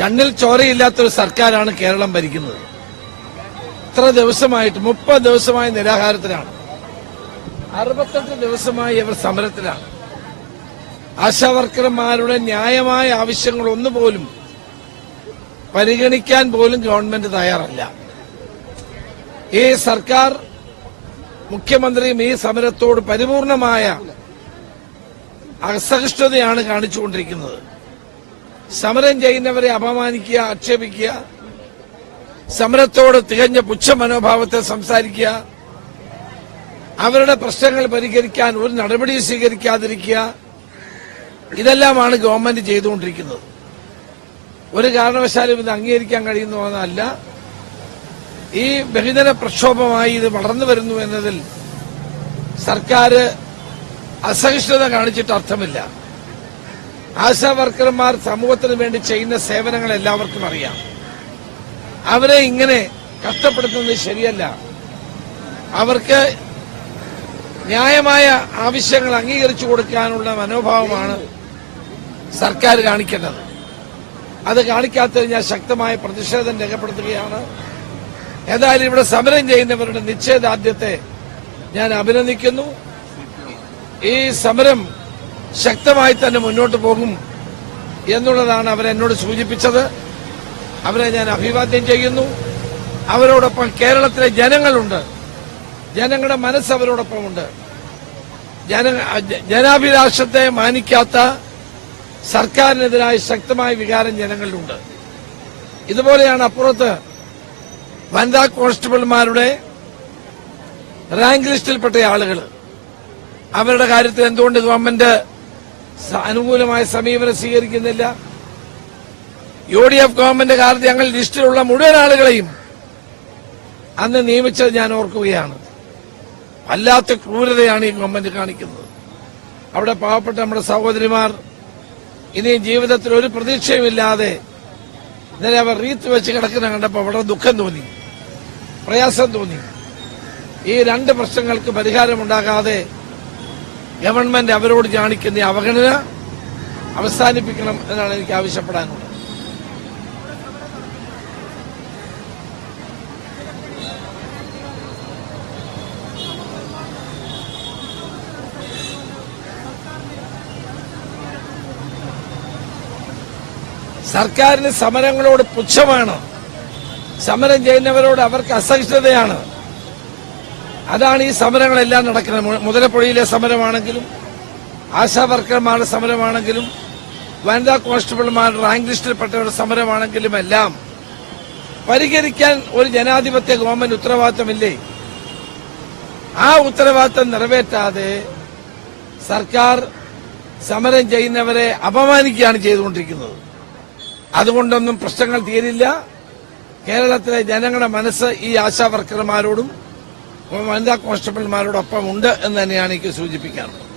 കണ്ണിൽ ചോരയില്ലാത്തൊരു സർക്കാരാണ് കേരളം ഭരിക്കുന്നത്. ഇത്ര ദിവസമായിട്ട് 30 ദിവസമായി നിരാഹാരത്തിലാണ്, 68 ദിവസമായി ഇവർ സമരത്തിലാണ്. ആശാവർക്കർമാരുടെ ന്യായമായ ആവശ്യങ്ങൾ ഒന്നുപോലും പരിഗണിക്കാൻ പോലും ഗവൺമെന്റ് തയ്യാറല്ല. ഈ സർക്കാർ മുഖ്യമന്ത്രിയും ഈ സമരത്തോട് പരിപൂർണമായ അസഹിഷ്ണുതയാണ് കാണിച്ചുകൊണ്ടിരിക്കുന്നത്. സമരം ചെയ്യുന്നവരെ അപമാനിക്കുക, ആക്ഷേപിക്കുക, സമരത്തോട് തികഞ്ഞ പുച്ഛ മനോഭാവത്തെ സംസാരിക്കുക, അവരുടെ പ്രശ്നങ്ങൾ പരിഹരിക്കാൻ ഒരു നടപടി സ്വീകരിക്കാതിരിക്കുക, ഇതെല്ലാമാണ് ഗവൺമെന്റ് ചെയ്തുകൊണ്ടിരിക്കുന്നത്. ഒരു കാരണവശാലും ഇത് അംഗീകരിക്കാൻ കഴിയുന്നതല്ല. ഈ ബഹുജന പ്രക്ഷോഭമായി ഇത് വളർന്നു വരുന്നു എന്നതിൽ സർക്കാർ അസഹിഷ്ണുത കാണിച്ചിട്ട് അർത്ഥമില്ല. ആശാ വർക്കർമാർ സമൂഹത്തിന് വേണ്ടി ചെയ്യുന്ന സേവനങ്ങൾ എല്ലാവർക്കും അറിയാം. അവരെ ഇങ്ങനെ കഷ്ടപ്പെടുത്തുന്നത് ശരിയല്ല. അവർക്ക് ന്യായമായ ആവശ്യങ്ങൾ അംഗീകരിച്ചു കൊടുക്കാനുള്ള മനോഭാവമാണ് സർക്കാർ കാണിക്കേണ്ടത്. അത് കാണിക്കാത്തത് ഞാൻ ശക്തമായ പ്രതിഷേധം രേഖപ്പെടുത്തുകയാണ്. ഏതായാലും ഇവിടെ സമരം ചെയ്യുന്നവരുടെ നിശ്ചയദാർഢ്യത്തെ ഞാൻ അഭിനന്ദിക്കുന്നു. ഈ സമരം ശക്തമായി തന്നെ മുന്നോട്ട് പോകും എന്നുള്ളതാണ് അവരെന്നോട് സൂചിപ്പിച്ചത്. അവരെ ഞാൻ അഭിവാദ്യം ചെയ്യുന്നു. അവരോടൊപ്പം കേരളത്തിലെ ജനങ്ങളുണ്ട്, ജനങ്ങളുടെ മനസ്സ് അവരോടൊപ്പമുണ്ട്. ജനാഭിലാഷത്തെ മാനിക്കാത്ത സർക്കാരിനെതിരായ ശക്തമായ വികാരം ജനങ്ങളിലുണ്ട്. ഇതുപോലെയാണ് അപ്പുറത്ത് വനിതാ കോൺസ്റ്റബിൾമാരുടെ റാങ്ക് ലിസ്റ്റിൽപ്പെട്ട ആളുകൾ. അവരുടെ കാര്യത്തിൽ എന്തുകൊണ്ട് ഗവൺമെന്റ് അനുകൂലമായ സമീപനം സ്വീകരിക്കുന്നില്ല? UDF ഗവൺമെന്റ് കാലത്ത് ഞങ്ങൾ ലിസ്റ്റിലുള്ള മുഴുവൻ ആളുകളെയും അന്ന് നിയമിച്ചത് ഞാൻ ഓർക്കുകയാണ്. വല്ലാത്ത ക്രൂരതയാണ് ഈ ഗവൺമെന്റ് കാണിക്കുന്നത്. അവിടെ പാവപ്പെട്ട നമ്മുടെ സഹോദരിമാർ ഇനിയും ജീവിതത്തിൽ ഒരു പ്രതീക്ഷയുമില്ലാതെ ഇന്നലെ അവർ റീത്ത് വെച്ച് കിടക്കുന്ന കണ്ടപ്പോൾ വളരെ ദുഃഖം തോന്നി, പ്രയാസം തോന്നി. ഈ രണ്ട് പ്രശ്നങ്ങൾക്ക് പരിഹാരമുണ്ടാകാതെ ഗവൺമെന്റ് അവരോട് കാണിക്കുന്ന അവഗണന അവസാനിപ്പിക്കണം എന്നാണ് എനിക്ക് ആവശ്യപ്പെടാനുള്ളത്. സർക്കാരിന് സമരങ്ങളോട് പുച്ഛമാണ്, സമരം ചെയ്യുന്നവരോട് അവർക്ക് അസഹിഷ്ണുതയാണ്. അതാണ് ഈ സമരങ്ങളെല്ലാം നടക്കുന്നത്. മുതലപ്പുഴയിലെ സമരമാണെങ്കിലും ആശാ വർക്കർമാരുടെ സമരമാണെങ്കിലും വനിതാ കോൺസ്റ്റബിൾമാരുടെ റാങ്ക് ലിസ്റ്റിൽപ്പെട്ടവരുടെ സമരമാണെങ്കിലും എല്ലാം പരിഹരിക്കാൻ ഒരു ജനാധിപത്യ ഗവൺമെന്റ് ഉത്തരവാദിത്തമില്ലേ? ആ ഉത്തരവാദിത്തം നിറവേറ്റാതെ സർക്കാർ സമരം ചെയ്യുന്നവരെ അപമാനിക്കുകയാണ് ചെയ്തുകൊണ്ടിരിക്കുന്നത്. അതുകൊണ്ടൊന്നും പ്രശ്നങ്ങൾ തീരില്ല. കേരളത്തിലെ ജനങ്ങളുടെ മനസ്സ് ഈ ആശാ വർക്കർമാരോടും വനിതാ കോൺസ്റ്റബിൾമാരോടൊപ്പം ഉണ്ട് എന്ന് തന്നെയാണ് എനിക്ക് സൂചിപ്പിക്കാറുള്ളത്.